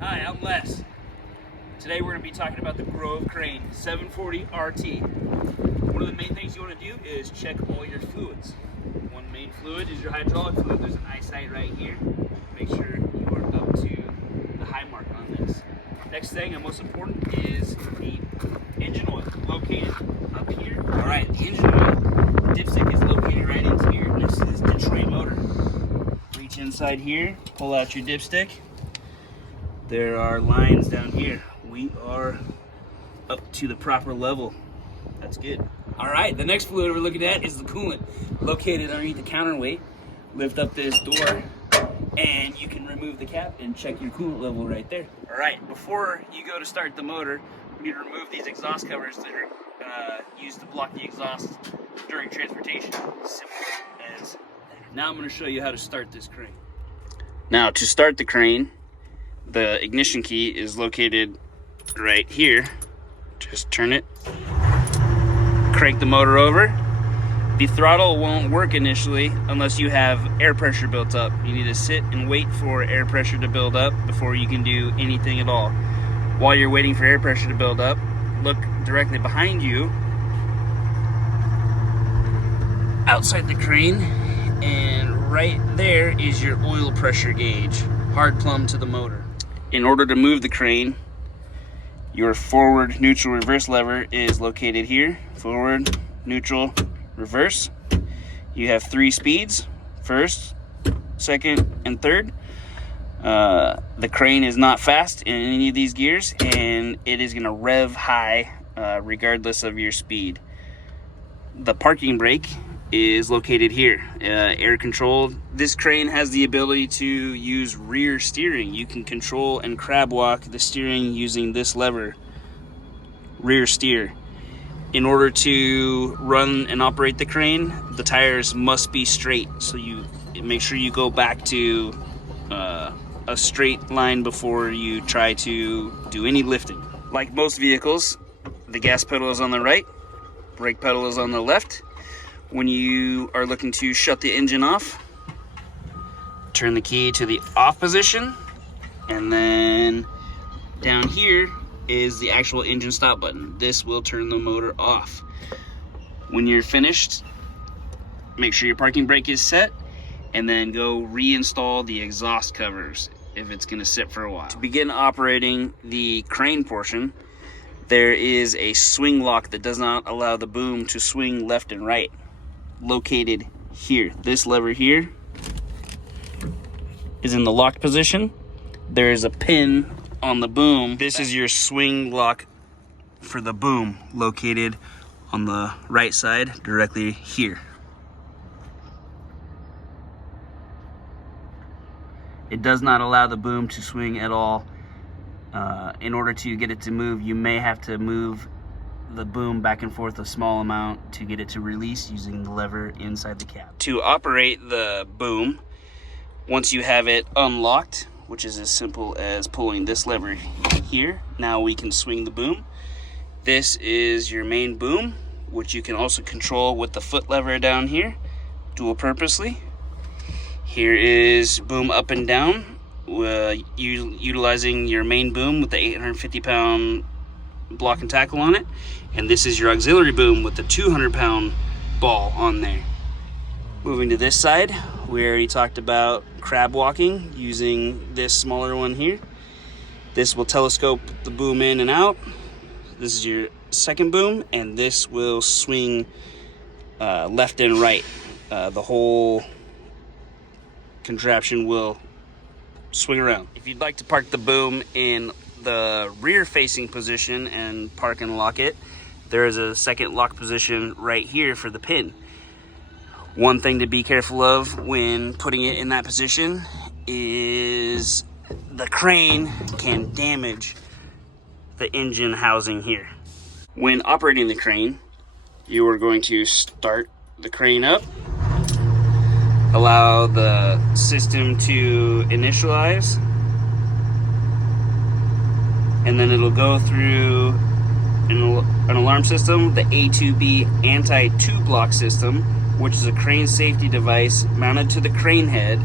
Hi, I'm Les. Today we're going to be talking about the Grove Crane 740 RT. One of the main things you want to do is check all your fluids. One main fluid is your hydraulic fluid. There's an eyesight right here. Make sure you are up to the high mark on this. Next thing and most important is the engine oil, located up here. Alright, the engine oil, the dipstick is located right into here. This is the tray motor. Reach inside here, pull out your dipstick. There are lines down here. We are up to the proper level. That's good. All right, the next fluid we're looking at is the coolant, located underneath the counterweight. Lift up this door and you can remove the cap and check your coolant level right there. All right, before you go to start the motor, we need to remove these exhaust covers that are used to block the exhaust during transportation. Simple as that. Now I'm going to show you how to start this crane. Now to start the crane, the ignition key is located right here. Just turn it, crank the motor over. The throttle won't work initially unless you have air pressure built up. You need to sit and wait for air pressure to build up before you can do anything at all. While you're waiting for air pressure to build up, look directly behind you outside the crane, and right there is your oil pressure gauge, hard plumbed to the motor. In order to move the crane, your forward, neutral, reverse lever is located here. Forward, neutral, reverse. You have 3 speeds, first, second, and third. The crane is not fast in any of these gears, and it is gonna rev high regardless of your speed. The parking brake is located here, air controlled. This crane has the ability to use rear steering. You can control and crab walk the steering using this lever, rear steer. In order to run and operate the crane, the tires must be straight, so you make sure you go back to a straight line before you try to do any lifting. Like most vehicles, the gas pedal is on the right, brake pedal is on the left. When you are looking to shut the engine off, turn the key to the off position, and then down here is the actual engine stop button. This will turn the motor off. When you're finished, make sure your parking brake is set, and then go reinstall the exhaust covers if it's gonna sit for a while. To begin operating the crane portion, there is a swing lock that does not allow the boom to swing left and right, located here. This lever here is in the locked position. There is a pin on the boom. This is your swing lock for the boom, located on the right side directly here. It does not allow the boom to swing at all. In order to get it to move, you may have to move the boom back and forth a small amount to get it to release using the lever inside the cab. To operate the boom, once you have it unlocked, which is as simple as pulling this lever here, now we can swing the boom. This is your main boom, which you can also control with the foot lever down here, dual purposely. Here is boom up and down, utilizing your main boom with the 850-pound block and tackle on it, and this is your auxiliary boom with the 200-pound ball on there. Moving to this side, we already talked about crab walking using this smaller one here. This will telescope the boom in and out. This is your second boom, and this will swing left and right. The whole contraption will swing around. If you'd like to park the boom in the rear facing position and park and lock it, there is a second lock position right here for the pin. One thing to be careful of when putting it in that position is the crane can damage the engine housing here. When operating the crane, you are going to start the crane up, allow the system to initialize, and then it'll go through an alarm system, the A2B anti-two block system, which is a crane safety device mounted to the crane head.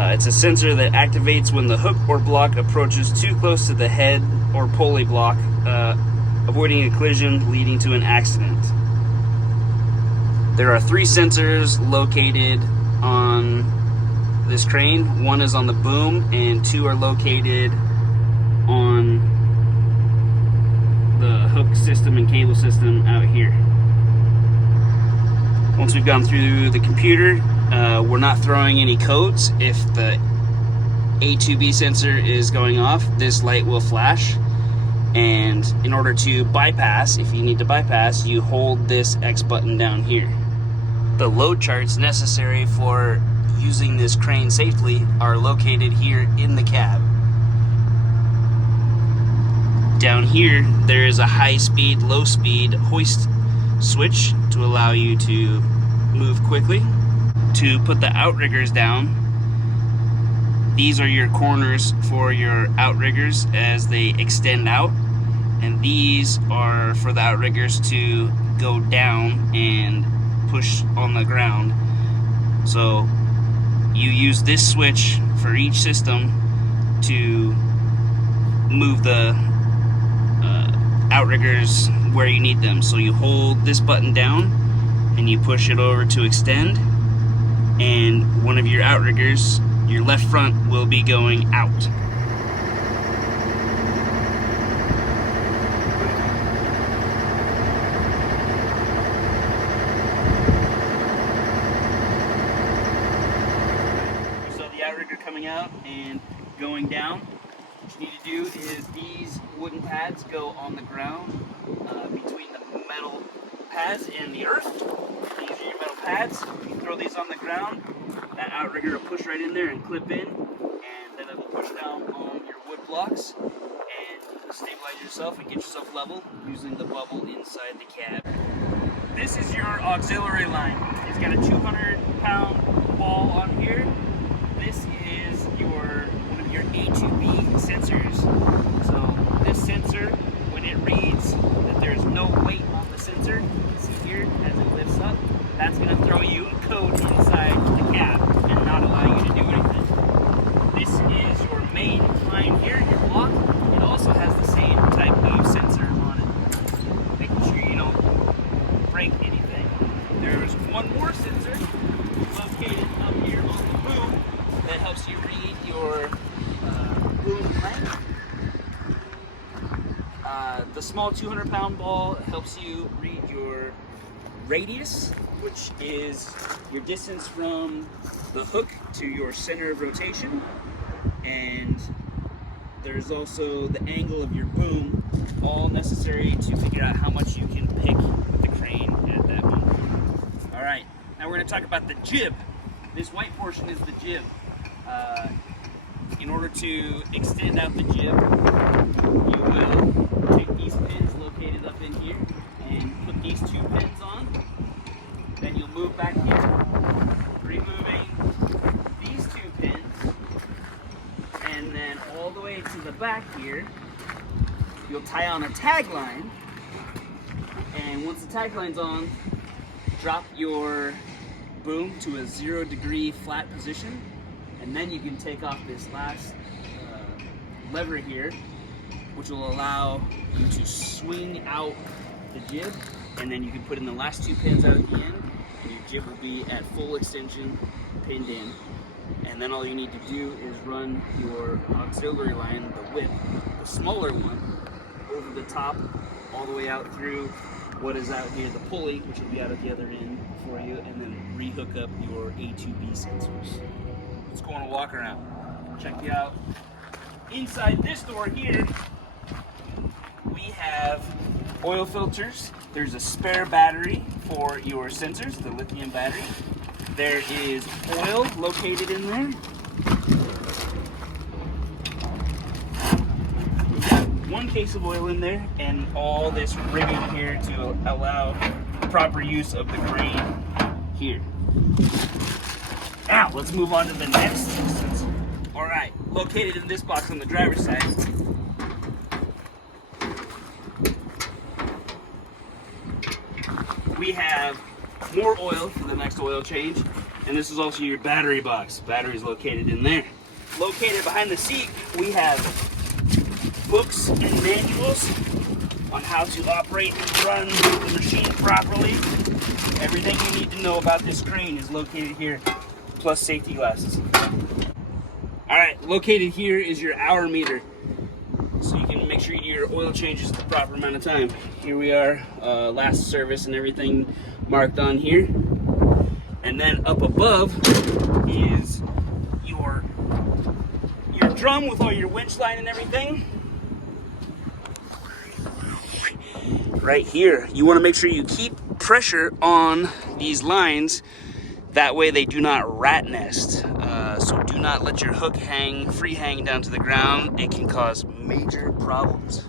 It's a sensor that activates when the hook or block approaches too close to the head or pulley block, avoiding a collision leading to an accident. There are 3 sensors located on this crane. 1 is on the boom and 2 are located on the hook system and cable system out here. Once we've gone through the computer, we're not throwing any codes. If the A2B sensor is going off, this light will flash. And in order to bypass, if you need to bypass, you hold this X button down here. The load charts necessary for using this crane safely are located here in the cab. Down here, there is a high speed, low speed hoist switch to allow you to move quickly. To put the outriggers down, these are your corners for your outriggers as they extend out, and these are for the outriggers to go down and push on the ground. So you use this switch for each system to move the outriggers where you need them. So you hold this button down and you push it over to extend, and one of your outriggers, your left front, will be going out. So the outrigger coming out and going down. What you need to do is these wooden pads go on the ground between the metal pads and the earth. These are your metal pads. You throw these on the ground, that outrigger will push right in there and clip in, and then it will push down on your wood blocks and stabilize yourself and get yourself level using the bubble inside the cab. This is your auxiliary line. It's got a 200-pound ball on here. This is one of your A2B sensors. So this sensor, when it reads that there's no weight on the sensor, you can see here as it lifts up, that's going to throw you a code inside the cab and not allow you to do anything. This is your main line here, your block. It also has the same type of sensor on it, making sure you don't break anything. There's one more sensor located up here on the boom that helps you read your boom length. The small 200-pound ball helps you read your radius, which is your distance from the hook to your center of rotation. And there's also the angle of your boom, all necessary to figure out how much you can pick with the crane at that moment. All right, now we're going to talk about the jib. This white portion is the jib. In order to extend out the jib, you will take these pins located up in here and put these 2 pins on. Then you'll move back here, removing these 2 pins, and then all the way to the back here, you'll tie on a tag line, and once the tag line's on, drop your boom to a 0-degree flat position, and then you can take off this last lever here, which will allow you to swing out the jib, and then you can put in the last 2 pins out at the end, and your jib will be at full extension, pinned in. And then all you need to do is run your auxiliary line, the whip, the smaller one, over the top, all the way out through what is out here, the pulley, which will be out at the other end for you, and then rehook up your A2B sensors. Let's go on a walk around. Check you out. Inside this door here, we have oil filters. There's a spare battery for your sensors, the lithium battery. There is oil located in there. We've got 1 case of oil in there, and all this rigging here to allow proper use of the crane here. Now, let's move on to the next sensor. All right, located in this box on the driver's side, we have more oil for the next oil change, And this is also your battery box. Battery is located in there. Located behind the seat, we have books and manuals on how to operate and run the machine properly. Everything you need to know about this crane is located here, plus safety glasses. All right, located here is your hour meter, so you can make sure you do your oil changes at the proper amount of time. Here we are, last service and everything marked on here. And then up above is your drum with all your winch line and everything. Right here, you want to make sure you keep pressure on these lines. That way they do not rat nest. So do not let your hook free hang down to the ground. It can cause major problems.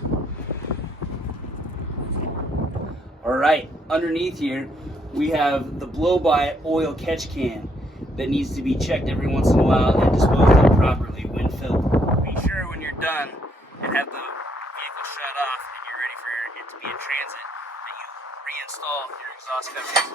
All right, underneath here, we have the blow-by oil catch can that needs to be checked every once in a while and disposed of properly when filled. Be sure when you're done and have the vehicle shut off and you're ready for it to be in transit that you reinstall your exhaust covers.